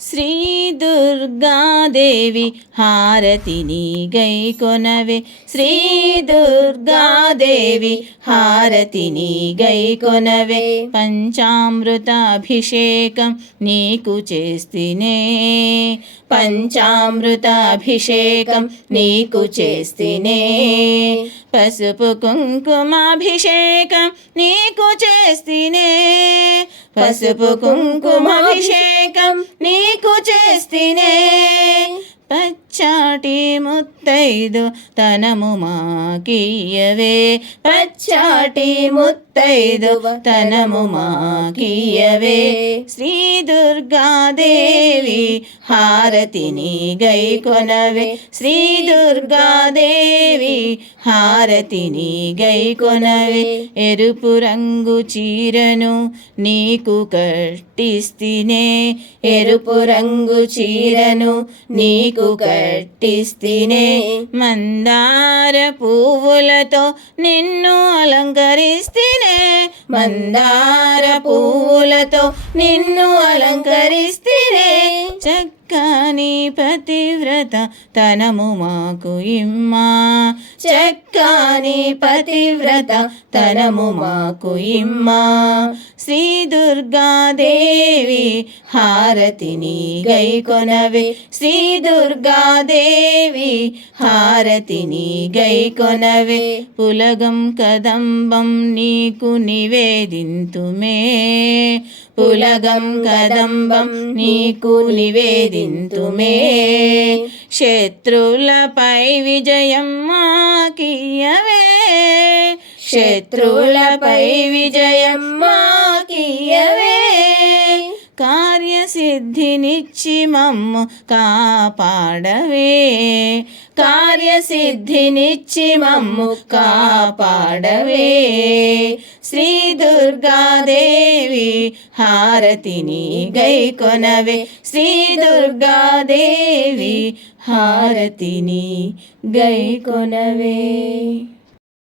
శ్రీ దుర్గాదేవి హారతిని గైకొనవే, శ్రీ దుర్గాదేవి హారతిని గైకొనవే. పంచామృతాభిషేకం నీకు చేస్తినే, పంచామృతాభిషేకం నీకు చేస్తినే. పసుపు కుంకుమాభిషేకం నీకు చేస్తినే, పసుపు కుంకుమాభిషేకం నీకు చేస్తినే. పచ్చాటి ముత్తైదు తనము మాకియ్యవే, పచ్చాటి ముత్తైదు తనము మాకియ్యవే. శ్రీ దుర్గాదేవి హారతిని గైకొనవే, శ్రీ దుర్గాదేవి హారతిని గైకొనవే. ఎరుపు రంగు చీరను నీకు కట్టిస్తినే, ఎరుపు రంగు చీరను నీకు కట్టిస్తినే. మందార పువ్వులతో నిన్ను అలంకరిస్తినే, మందార పువ్వులతో నిన్ను అలంకరిస్తినే. చక్కని పతివ్రత తనము మాకు ఇమ్మా, చక్కని పతివ్రత తనము మాకు ఇమ్మా. శ్రీ దుర్గాదేవి హారతిని గైకొనవే, శ్రీ దుర్గాదేవి హారతిని గైకొనవే. పులగం కదంబం నీకు నివేదింతుమే, పులగం కదంబం నీకు నివేదింతుమే. శత్రులపై విజయం మాకియ్యవే, శత్రులపై విజయం మాకియ్యవే. కార్యసిద్ధినిచ్చి మమ్ము కాపాడవే, కార్యసిద్ధినిచ్చి మమ్ము కాపాడవే. శ్రీ దుర్గాదేవి హారతిని గైకొనవే, శ్రీ దుర్గాదేవి హారతిని గైకొనవే.